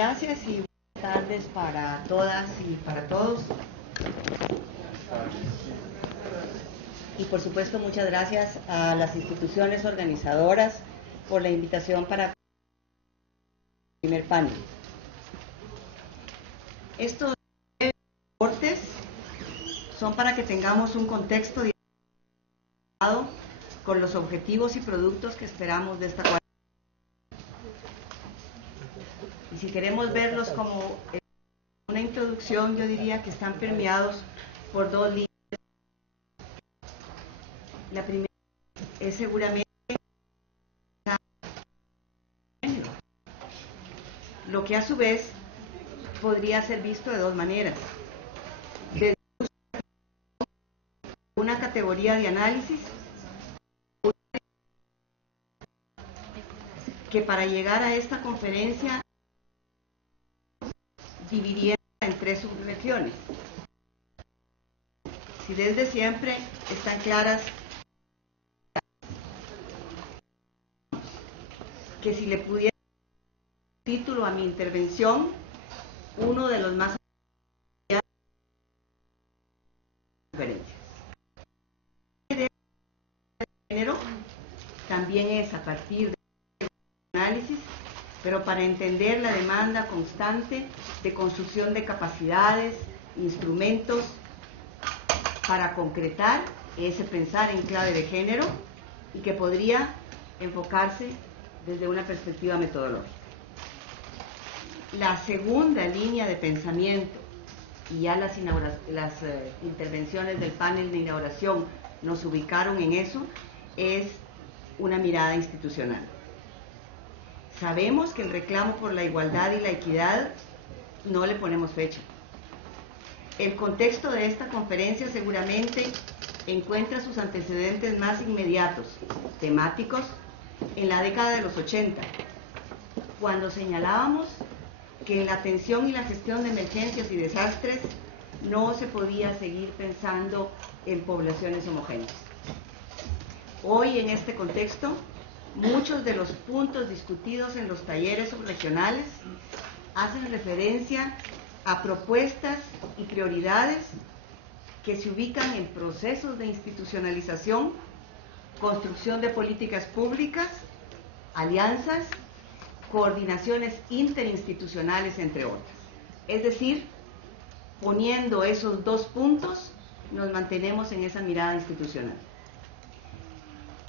gracias y buenas tardes para todas y para todos. Y por supuesto muchas gracias a las instituciones organizadoras por la invitación para el primer panel. Estos reportes son para que tengamos un contexto con los objetivos y productos que esperamos de esta cuarta. Y si queremos verlos como una introducción, yo diría que están permeados por dos líneas. La primera es seguramente lo que a su vez podría ser visto de dos maneras. Desde una categoría de análisis que para llegar a esta conferencia dividiendo en tres subregiones. Si desde siempre están claras que si le pudiera dar título a mi intervención, uno de los más conferencias. De género también es a partir de análisis, pero para entender la demanda constante de construcción de capacidades, instrumentos, para concretar ese pensar en clave de género y que podría enfocarse desde una perspectiva metodológica. La segunda línea de pensamiento, y ya las intervenciones del panel de inauguración nos ubicaron en eso, es una mirada institucional. Sabemos que el reclamo por la igualdad y la equidad no le ponemos fecha. El contexto de esta conferencia seguramente encuentra sus antecedentes más inmediatos, temáticos, en la década de los 80, cuando señalábamos que en la atención y la gestión de emergencias y desastres no se podía seguir pensando en poblaciones homogéneas. Hoy, en este contexto, muchos de los puntos discutidos en los talleres subregionales hacen referencia a propuestas y prioridades que se ubican en procesos de institucionalización, construcción de políticas públicas, alianzas, coordinaciones interinstitucionales, entre otras. Es decir, poniendo esos dos puntos, nos mantenemos en esa mirada institucional.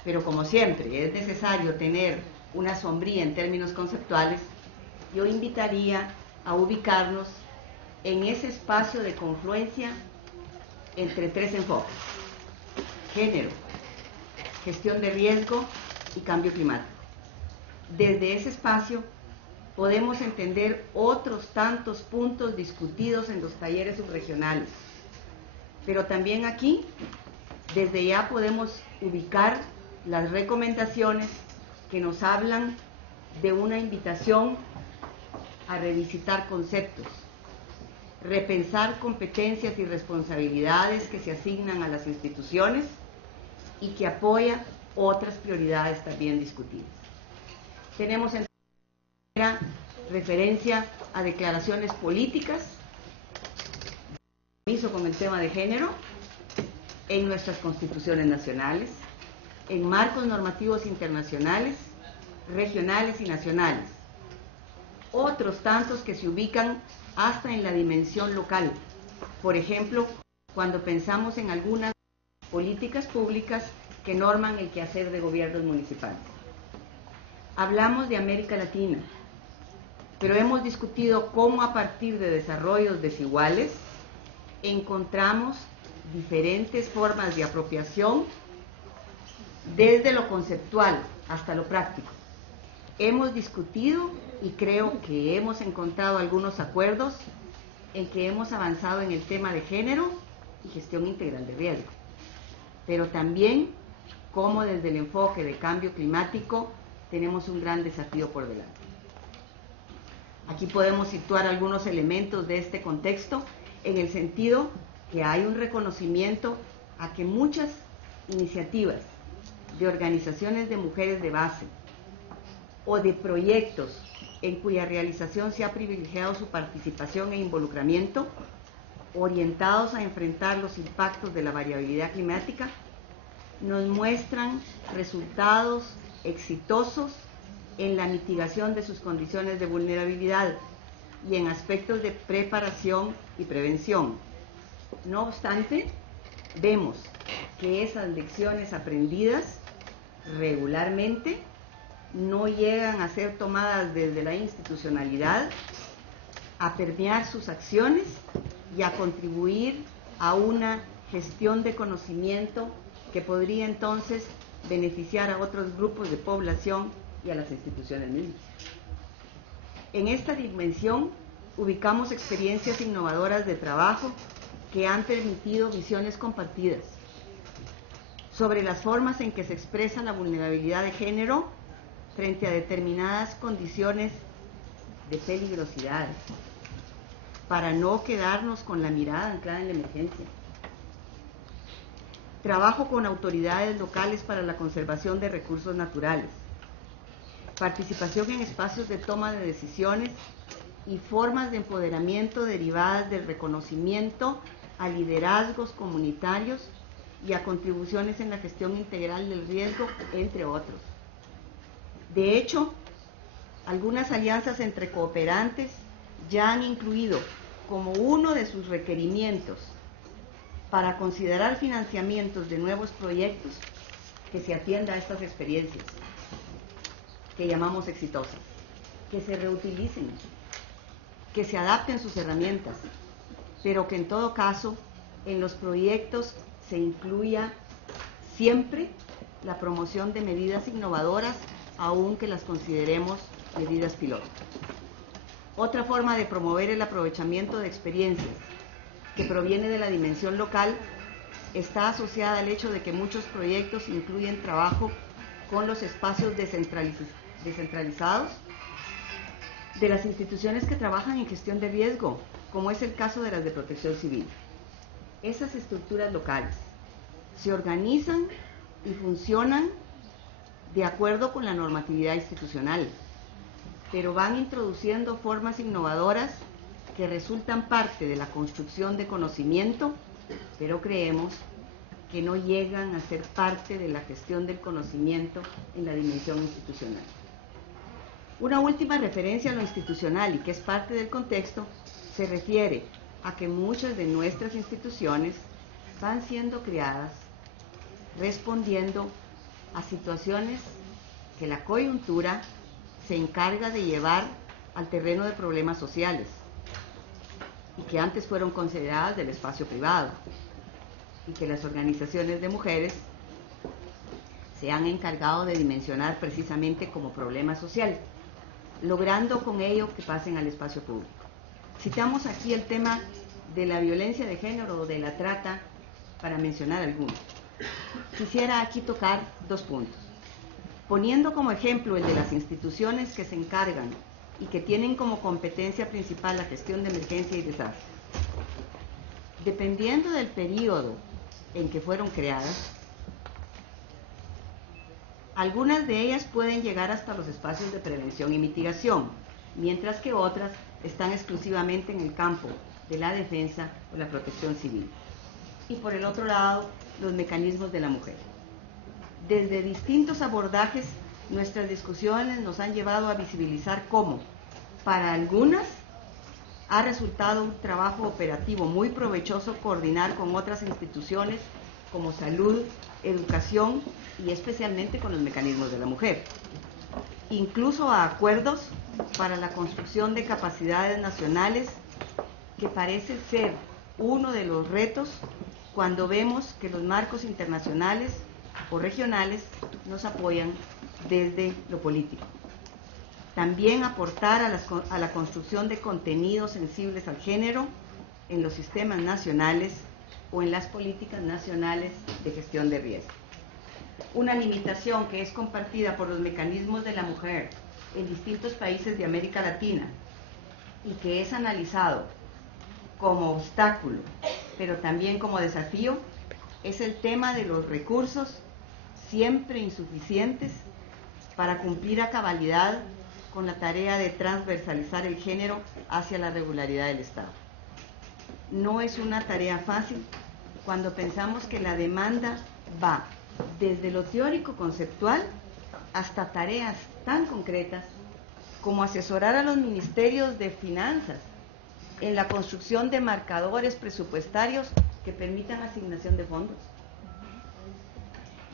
Pero como siempre es necesario tener una sombría en términos conceptuales, yo invitaría a ubicarnos en ese espacio de confluencia entre tres enfoques: género, gestión de riesgo y cambio climático. Desde ese espacio podemos entender otros tantos puntos discutidos en los talleres subregionales, pero también aquí, desde ya podemos ubicar las recomendaciones que nos hablan de una invitación a revisitar conceptos, repensar competencias y responsabilidades que se asignan a las instituciones y que apoya otras prioridades también discutidas. Tenemos en referencia a declaraciones políticas, con el tema de género, en nuestras constituciones nacionales, en marcos normativos internacionales, regionales y nacionales. Otros tantos que se ubican hasta en la dimensión local. Por ejemplo, cuando pensamos en algunas políticas públicas que norman el quehacer de gobiernos municipales. Hablamos de América Latina, pero hemos discutido cómo a partir de desarrollos desiguales encontramos diferentes formas de apropiación desde lo conceptual hasta lo práctico. Hemos discutido y creo que hemos encontrado algunos acuerdos en que hemos avanzado en el tema de género y gestión integral de riesgo, pero también cómo desde el enfoque de cambio climático tenemos un gran desafío por delante. Aquí podemos situar algunos elementos de este contexto en el sentido que hay un reconocimiento a que muchas iniciativas de organizaciones de mujeres de base o de proyectos en cuya realización se ha privilegiado su participación e involucramiento, orientados a enfrentar los impactos de la variabilidad climática, nos muestran resultados exitosos en la mitigación de sus condiciones de vulnerabilidad y en aspectos de preparación y prevención. No obstante, vemos que esas lecciones aprendidas regularmente no llegan a ser tomadas desde la institucionalidad, a permear sus acciones y a contribuir a una gestión de conocimiento que podría entonces beneficiar a otros grupos de población y a las instituciones mismas. En esta dimensión ubicamos experiencias innovadoras de trabajo que han permitido visiones compartidas sobre las formas en que se expresa la vulnerabilidad de género frente a determinadas condiciones de peligrosidad, para no quedarnos con la mirada anclada en la emergencia. Trabajo con autoridades locales para la conservación de recursos naturales, participación en espacios de toma de decisiones y formas de empoderamiento derivadas del reconocimiento a liderazgos comunitarios y a contribuciones en la gestión integral del riesgo, entre otros. De hecho, algunas alianzas entre cooperantes ya han incluido como uno de sus requerimientos para considerar financiamientos de nuevos proyectos que se atienda a estas experiencias que llamamos exitosas, que se reutilicen, que se adapten sus herramientas, pero que en todo caso en los proyectos se incluya siempre la promoción de medidas innovadoras, aunque las consideremos medidas piloto. Otra forma de promover el aprovechamiento de experiencias que proviene de la dimensión local está asociada al hecho de que muchos proyectos incluyen trabajo con los espacios descentralizados de las instituciones que trabajan en gestión de riesgo, como es el caso de las de protección civil. Esas estructuras locales se organizan y funcionan de acuerdo con la normatividad institucional, pero van introduciendo formas innovadoras que resultan parte de la construcción de conocimiento, pero creemos que no llegan a ser parte de la gestión del conocimiento en la dimensión institucional. Una última referencia a lo institucional y que es parte del contexto se refiere a que muchas de nuestras instituciones van siendo creadas respondiendo a situaciones que la coyuntura se encarga de llevar al terreno de problemas sociales y que antes fueron consideradas del espacio privado y que las organizaciones de mujeres se han encargado de dimensionar precisamente como problema social, logrando con ello que pasen al espacio público. Citamos aquí el tema de la violencia de género o de la trata, para mencionar algunos. Quisiera aquí tocar dos puntos, poniendo como ejemplo el de las instituciones que se encargan y que tienen como competencia principal la gestión de emergencia y desastre. Dependiendo del periodo en que fueron creadas, algunas de ellas pueden llegar hasta los espacios de prevención y mitigación, mientras que otras están exclusivamente en el campo de la defensa o la protección civil. Y por el otro lado, los mecanismos de la mujer. Desde distintos abordajes, nuestras discusiones nos han llevado a visibilizar cómo, para algunas, ha resultado un trabajo operativo muy provechoso coordinar con otras instituciones como salud, educación y especialmente con los mecanismos de la mujer, incluso a acuerdos para la construcción de capacidades nacionales, que parece ser uno de los retos cuando vemos que los marcos internacionales o regionales nos apoyan desde lo político. También aportar a la construcción de contenidos sensibles al género en los sistemas nacionales o en las políticas nacionales de gestión de riesgo. Una limitación que es compartida por los mecanismos de la mujer en distintos países de América Latina y que es analizado como obstáculo, pero también como desafío, es el tema de los recursos siempre insuficientes para cumplir a cabalidad con la tarea de transversalizar el género hacia la regularidad del Estado. No es una tarea fácil cuando pensamos que la demanda va desde lo teórico conceptual hasta tareas tan concretas como asesorar a los ministerios de finanzas en la construcción de marcadores presupuestarios que permitan asignación de fondos.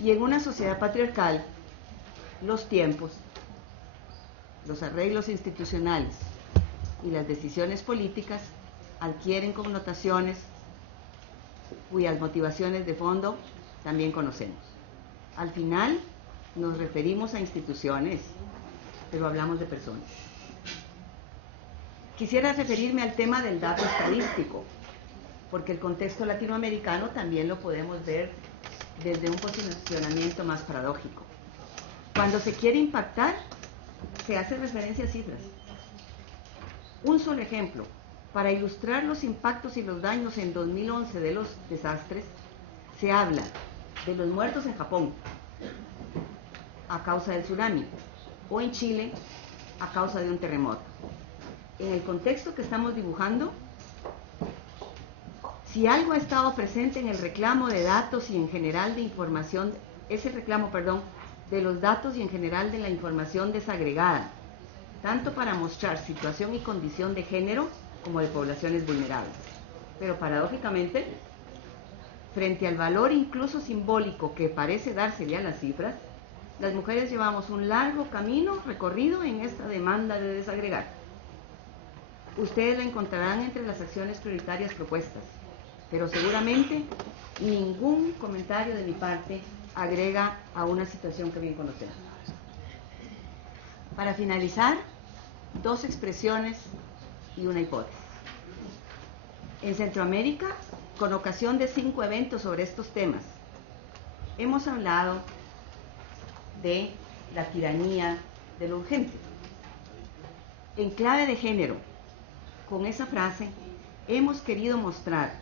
Y en una sociedad patriarcal, los tiempos, los arreglos institucionales y las decisiones políticas adquieren connotaciones cuyas motivaciones de fondo también conocemos. Al final nos referimos a instituciones, pero hablamos de personas. Quisiera referirme al tema del dato estadístico, porque el contexto latinoamericano también lo podemos ver desde un posicionamiento más paradójico. Cuando se quiere impactar, se hace referencia a cifras. Un solo ejemplo, para ilustrar los impactos y los daños en 2011 de los desastres, se habla de los muertos en Japón a causa del tsunami, o en Chile a causa de un terremoto. En el contexto que estamos dibujando, si algo ha estado presente en el reclamo de datos y en general de información, ese reclamo, de los datos y en general de la información desagregada, tanto para mostrar situación y condición de género como de poblaciones vulnerables. Pero paradójicamente, frente al valor incluso simbólico que parece dársele a las cifras, las mujeres llevamos un largo camino recorrido en esta demanda de desagregar. Ustedes la encontrarán entre las acciones prioritarias propuestas, pero seguramente ningún comentario de mi parte agrega a una situación que bien conocemos. Para finalizar, dos expresiones y una hipótesis. En Centroamérica, con ocasión de 5 eventos sobre estos temas, hemos hablado de la tiranía de lo urgente. En clave de género, con esa frase, hemos querido mostrar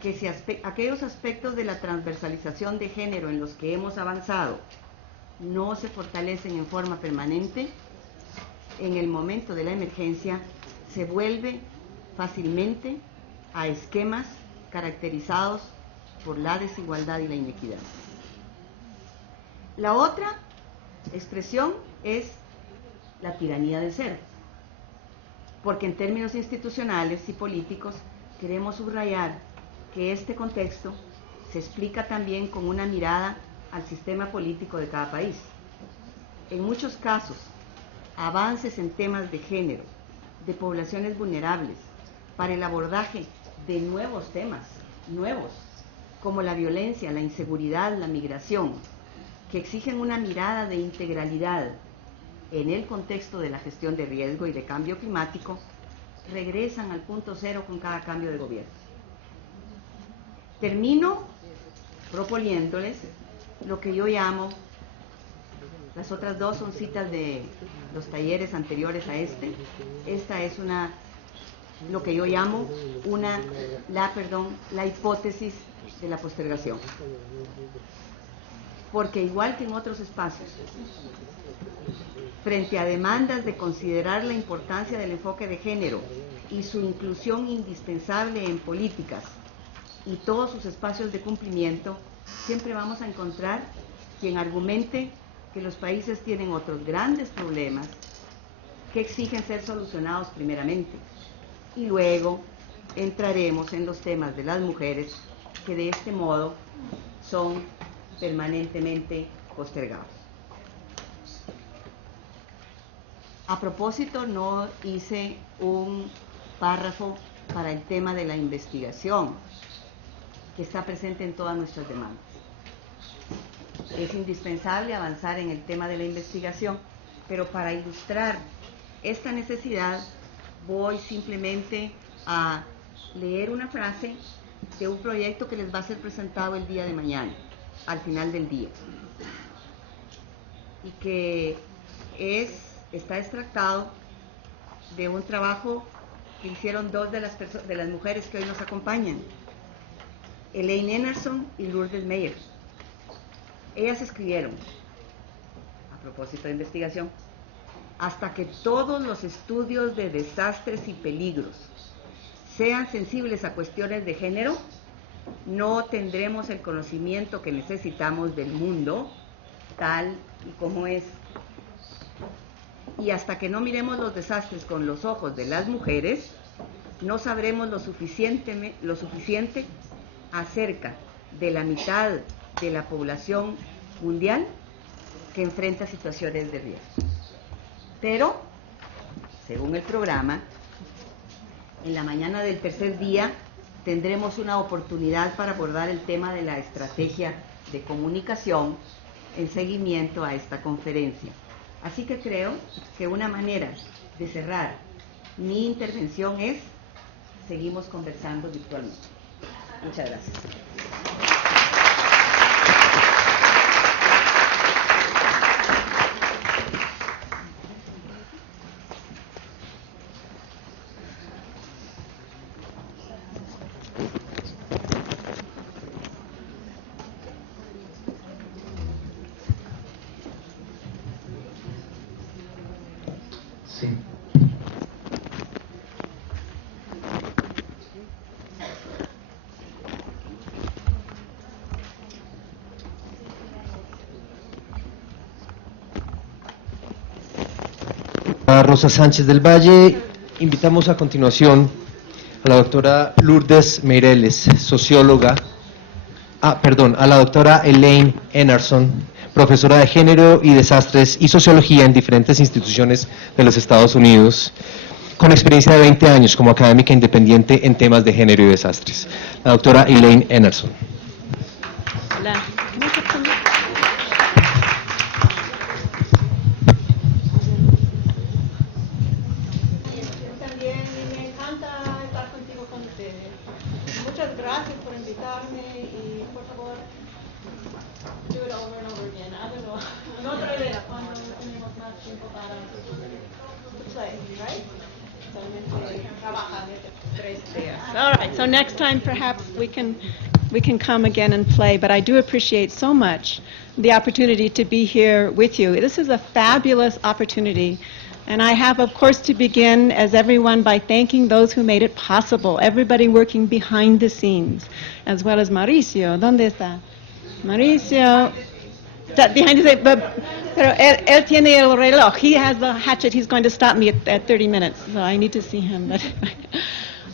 que si aquellos aspectos de la transversalización de género en los que hemos avanzado no se fortalecen en forma permanente, en el momento de la emergencia se vuelve fácilmente a esquemas caracterizados por la desigualdad y la inequidad. La otra expresión es la tiranía del ser, porque en términos institucionales y políticos queremos subrayar que este contexto se explica también con una mirada al sistema político de cada país. En muchos casos, avances en temas de género, de poblaciones vulnerables, para el abordaje de nuevos temas, como la violencia, la inseguridad, la migración, que exigen una mirada de integralidad en el contexto de la gestión de riesgo y de cambio climático, regresan al punto cero con cada cambio de gobierno. Termino proponiéndoles lo que yo llamo, las otras dos son citas de los talleres anteriores a este, esta es lo que yo llamo la hipótesis de la postergación. Porque igual que en otros espacios, frente a demandas de considerar la importancia del enfoque de género y su inclusión indispensable en políticas y todos sus espacios de cumplimiento, siempre vamos a encontrar quien argumente que los países tienen otros grandes problemas que exigen ser solucionados primeramente. Y luego entraremos en los temas de las mujeres que de este modo son permanentemente postergados. A propósito, no hice un párrafo para el tema de la investigación, que está presente en todas nuestras demandas. Es indispensable avanzar en el tema de la investigación, pero para ilustrar esta necesidad voy simplemente a leer una frase de un proyecto que les va a ser presentado el día de mañana, al final del día, y que está extractado de un trabajo que hicieron dos de las mujeres que hoy nos acompañan, Elaine Emerson y Lourdes Meyer. Ellas escribieron, a propósito de investigación, hasta que todos los estudios de desastres y peligros sean sensibles a cuestiones de género, no tendremos el conocimiento que necesitamos del mundo tal y como es. Y hasta que no miremos los desastres con los ojos de las mujeres, no sabremos lo suficiente acerca de la mitad de la población mundial que enfrenta situaciones de riesgo. Pero, según el programa, en la mañana del tercer día tendremos una oportunidad para abordar el tema de la estrategia de comunicación en seguimiento a esta conferencia. Así que creo que una manera de cerrar mi intervención es: seguimos conversando virtualmente. Muchas gracias. Sí. A Rosa Sánchez del Valle, invitamos a continuación a la doctora Lourdes Meireles, socióloga, a la doctora Elaine Enarsson, profesora de Género y Desastres y Sociología en diferentes instituciones de los Estados Unidos, con experiencia de 20 años como académica independiente en temas de género y desastres. La doctora Elaine Enarsson. Hola. También me encanta estar contigo con ustedes. Muchas gracias por invitarme y por favor, do it over and over again. Hágalo. No otra vez cuando tenemos más tiempo para play, right? Solamente trabajar 3 días. All right. So next time, perhaps we can come again and play. But I do appreciate so much the opportunity to be here with you. This is a fabulous opportunity. And I have, of course, to begin, as everyone, by thanking those who made it possible, everybody working behind the scenes, as well as Mauricio. ¿Dónde está? Mauricio. Behind the scenes, pero él tiene el reloj. He has the hatchet. He's going to stop me at 30 minutes, so I need to see him. But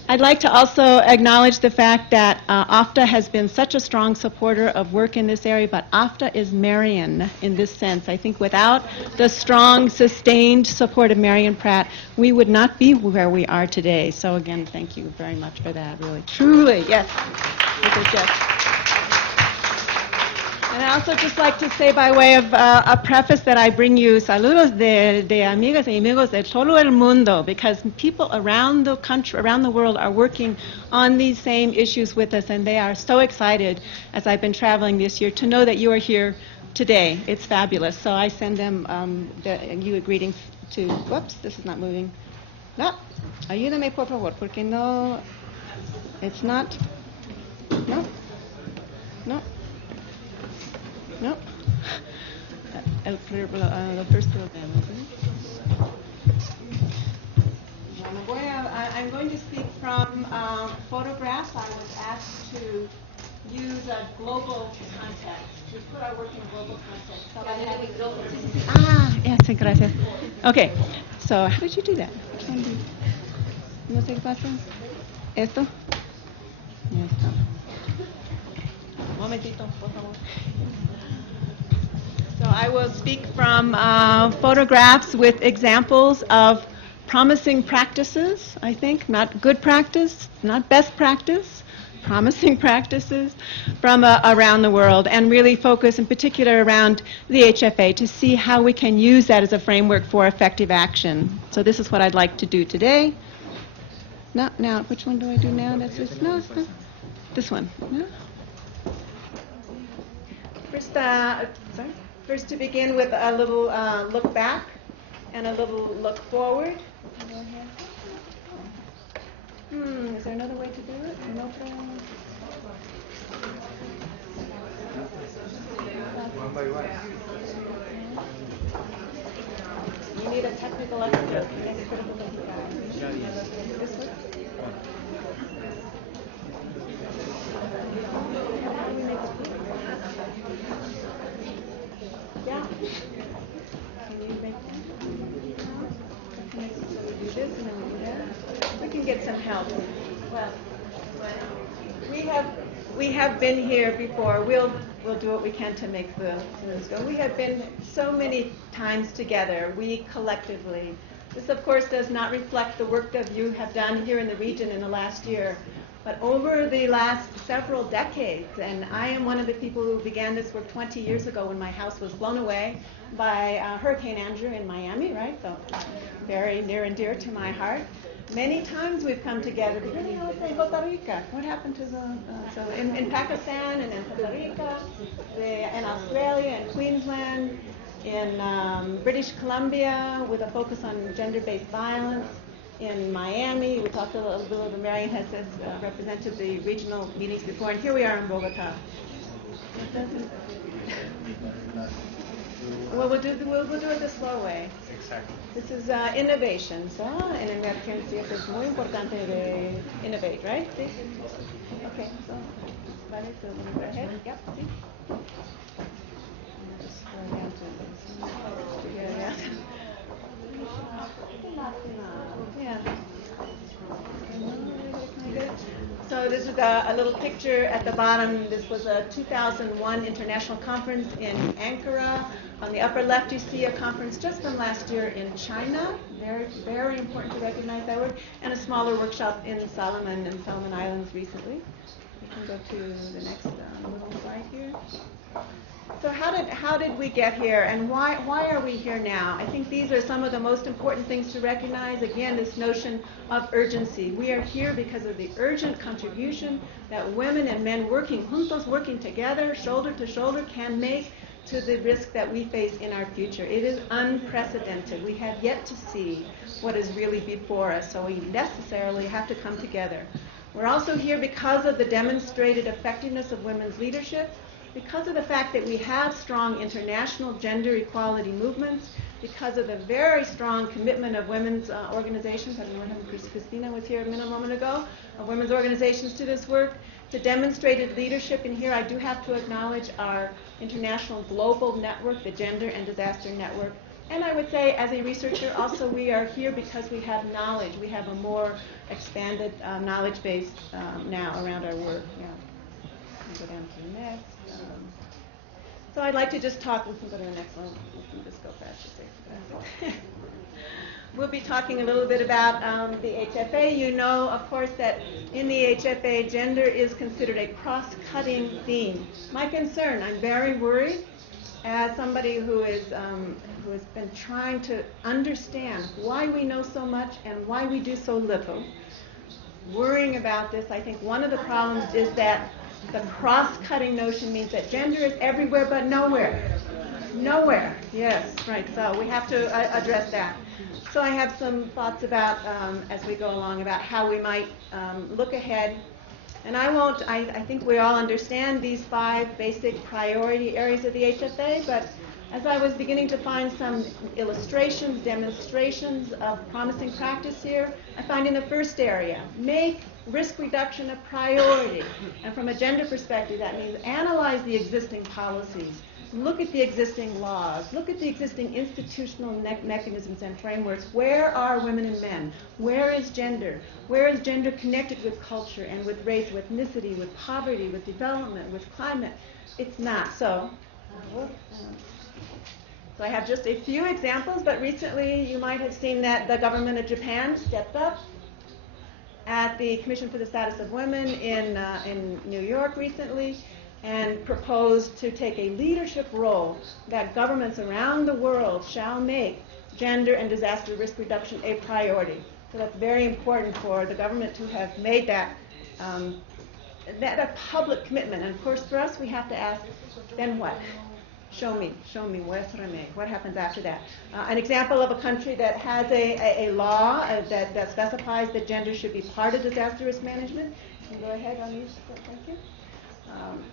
I'd like to also acknowledge the fact that AFTA has been such a strong supporter of work in this area, but AFTA is Marion in this sense. I think without the strong, sustained support of Marion Pratt, we would not be where we are today. So again, thank you very much for that, really. Truly, yes. Yes. And I also just like to say by way of a preface that I bring you saludos de amigas y amigos de todo el mundo, because people around the country, around the world are working on these same issues with us, and they are so excited as I've been traveling this year to know that you are here today. It's fabulous. So I send them you a greeting to, whoops, this is not moving. No, ayúdame por favor, porque no, it's not, no, no. No. El first program. I'm going to speak from photographs. I was asked to use a global context, to put our work in global context. So yes, gracias. Okay, so how did you do that? No sé qué pasa. ¿Esto? Esto. Un momentito, por favor. So I will speak from photographs with examples of promising practices, I think, not good practice, not best practice, promising practices from around the world, and really focus in particular around the HFA to see how we can use that as a framework for effective action. So this is what I'd like to do today. No, now, which one do I do now? That's this. No, it's not. This one. No? First, to begin with a little look back and a little look forward. Is there another way to do it? One by one. You need a technical Yeah. Can you make do this and then we do that? We can get some help. Well, we have been here before. We'll do what we can to make the this go. We have been so many times together. We collectively. This, of course, does not reflect the work that you have done here in the region in the last year, but over the last several decades. And I am one of the people who began this work 20 years ago when my house was blown away by Hurricane Andrew in Miami, right? So very near and dear to my heart. Many times we've come together, beginning in Costa Rica. What happened to the, so in Pakistan and in Costa Rica, in Australia and Queensland, in British Columbia with a focus on gender-based violence. In Miami, we talked a little bit, Marian has represented the regional meetings before, and here we are in Bogota. Well, we'll do it the slow way. Exactly. This is innovation. So, en emergencia es muy importante de innovate, right? ¿Sí? Okay, so, vale, so let me go ahead. Yep, see? Just go down to this. Yeah. So this is a little picture at the bottom. This was a 2001 international conference in Ankara. On the upper left, you see a conference just from last year in China. Very, very important to recognize that word. And a smaller workshop in Solomon and Solomon Islands recently. We can go to the next little slide here. So how did we get here, and why are we here now? I think these are some of the most important things to recognize. Again, this notion of urgency. We are here because of the urgent contribution that women and men working juntos, working together, shoulder to shoulder, can make to the risk that we face in our future. It is unprecedented. We have yet to see what is really before us, so we necessarily have to come together. We're also here because of the demonstrated effectiveness of women's leadership, because of the fact that we have strong international gender equality movements, because of the very strong commitment of women's organizations. I don't know if Christina was here a moment ago, of women's organizations to this work, to demonstrated leadership. And here I do have to acknowledge our international global network, the Gender and Disaster Network. And I would say, as a researcher, also we are here because we have knowledge. We have a more expanded knowledge base now around our work. Yeah. Go down to the next. So I'd like to just talk. We can go to the next one. We can just go fast. We'll be talking a little bit about the HFA. You know, of course, that in the HFA, gender is considered a cross-cutting theme. My concern, I'm very worried, as somebody who has been trying to understand why we know so much and why we do so little. Worrying about this, I think one of the problems is that the cross-cutting notion means that gender is everywhere but nowhere. Nowhere. Yes, right. So we have to address that. So I have some thoughts about, as we go along, about how we might look ahead. And I think we all understand these 5 basic priority areas of the HFA, but as I was beginning to find some illustrations, demonstrations of promising practice here, I find in the first area, make risk reduction a priority. And from a gender perspective, that means analyze the existing policies, look at the existing laws, look at the existing institutional mechanisms and frameworks. Where are women and men? Where is gender? Where is gender connected with culture and with race, with ethnicity, with poverty, with development, with climate? It's not. So I have just a few examples, but recently you might have seen that the government of Japan stepped up at the Commission for the Status of Women in New York recently and proposed to take a leadership role that governments around the world shall make gender and disaster risk reduction a priority. So that's very important for the government to have made that a public commitment. And of course for us we have to ask, then what? Show me, muéstrame. What happens after that? An example of a country that has a law that specifies that gender should be part of disaster risk management. You can go ahead on these. Thank you.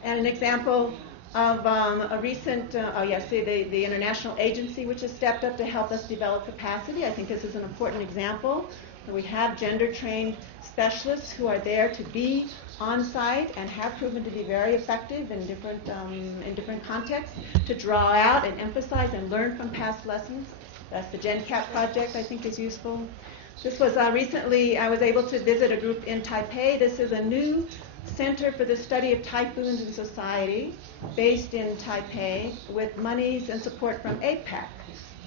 And an example of a recent, the international agency which has stepped up to help us develop capacity. I think this is an important example. We have gender-trained specialists who are there to be on site and have proven to be very effective in different contexts to draw out and emphasize and learn from past lessons. That's the GenCap project, I think, is useful. This was recently, I was able to visit a group in Taipei. This is a new Center for the Study of Typhoons in Society based in Taipei with monies and support from APAC.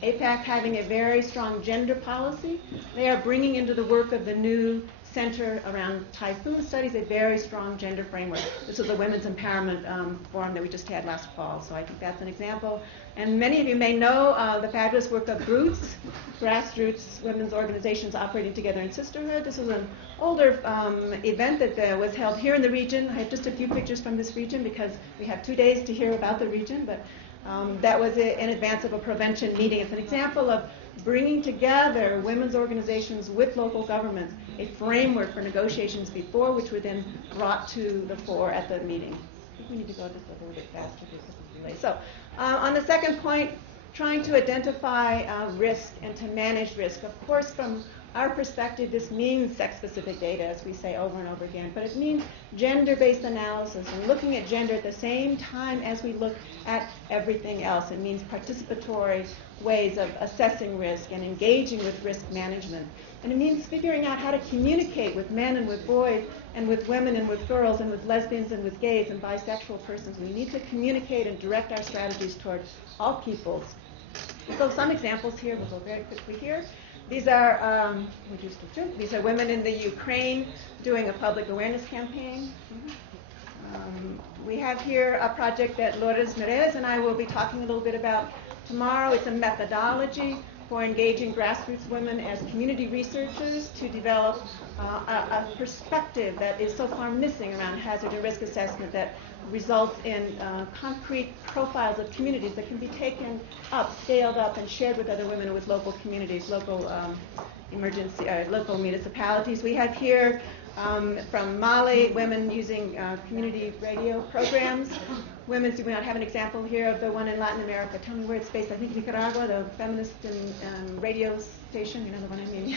APAC having a very strong gender policy. They are bringing into the work of the new center around typhoon studies a very strong gender framework. This was a women's empowerment forum that we just had last fall, so I think that's an example. And many of you may know the fabulous work of Roots, grassroots women's organizations operating together in sisterhood. This is an older event that was held here in the region. I have just a few pictures from this region because we have 2 days to hear about the region, but that was in advance of a prevention meeting. It's an example of bringing together women's organizations with local governments, a framework for negotiations before, which were then brought to the fore at the meeting. I think we need to go just a little bit faster because of the delay. So on the second point, trying to identify risk and to manage risk. Of course, from our perspective, this means sex-specific data, as we say over and over again, but it means gender-based analysis and looking at gender at the same time as we look at everything else. It means participatory ways of assessing risk and engaging with risk management. And it means figuring out how to communicate with men and with boys and with women and with girls and with lesbians and with gays and bisexual persons. We need to communicate and direct our strategies toward all peoples. So some examples here, we'll go very quickly here. These are women in the Ukraine doing a public awareness campaign. We have here a project that Lourdes Merez and I will be talking a little bit about tomorrow. It's a methodology for engaging grassroots women as community researchers to develop a perspective that is so far missing around hazard and risk assessment that results in concrete profiles of communities that can be taken up, scaled up, and shared with other women and with local communities, local local municipalities. We have here from Mali, women using community radio programs. Women, do we not have an example here of the one in Latin America? Tell me where it's based. I think Nicaragua, the feminist radio station, you know the one I mean.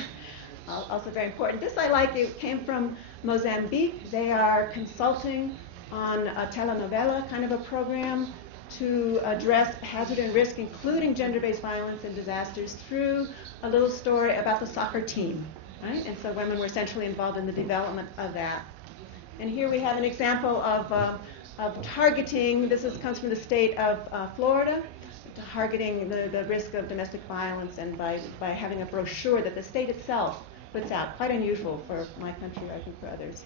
Also very important. This I like. It came from Mozambique. They are consulting on a telenovela kind of a program to address hazard and risk, including gender-based violence and disasters, through a little story about the soccer team. Right? And so women were essentially involved in the development of that. And here we have an example of targeting, comes from the state of Florida, targeting the risk of domestic violence and by having a brochure that the state itself puts out. Quite unusual for my country, I think for others.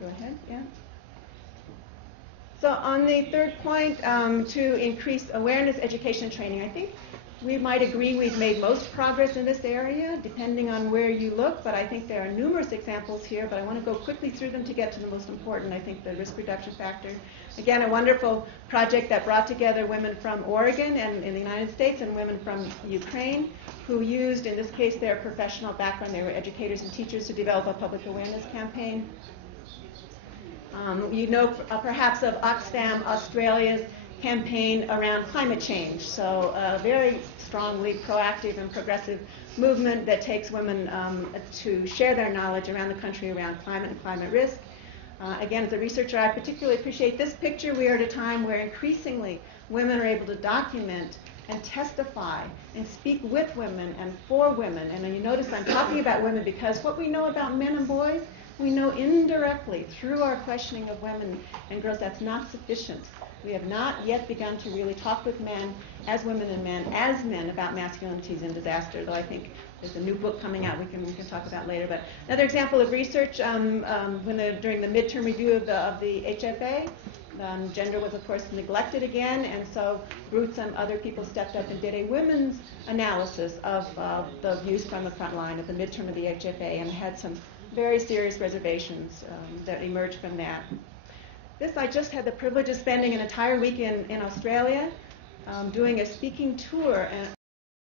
Go ahead, yeah. So on the third point, to increase awareness, education, training, I think we might agree we've made most progress in this area, depending on where you look, but I think there are numerous examples here, but I want to go quickly through them to get to the most important, I think, the risk reduction factor. Again, a wonderful project that brought together women from Oregon and in the United States and women from Ukraine who used, in this case, their professional background. They were educators and teachers to develop a public awareness campaign. You know perhaps of Oxfam Australia's campaign around climate change. So a very strongly proactive and progressive movement that takes women to share their knowledge around the country around climate and climate risk. Again, as a researcher, I particularly appreciate this picture. We are at a time where increasingly women are able to document and testify and speak with women and for women. And then you notice I'm talking about women because what we know about men and boys, we know indirectly through our questioning of women and girls. That's not sufficient. We have not yet begun to really talk with men, as women and men, as men, about masculinities in disaster, though I think there's a new book coming out we can talk about later. But another example of research, during the midterm review of the HFA, gender was, of course, neglected again, and so Roots and other people stepped up and did a women's analysis of the views from the front line of the midterm of the HFA and had some very serious reservations that emerged from that. This, I just had the privilege of spending an entire week in Australia doing a speaking tour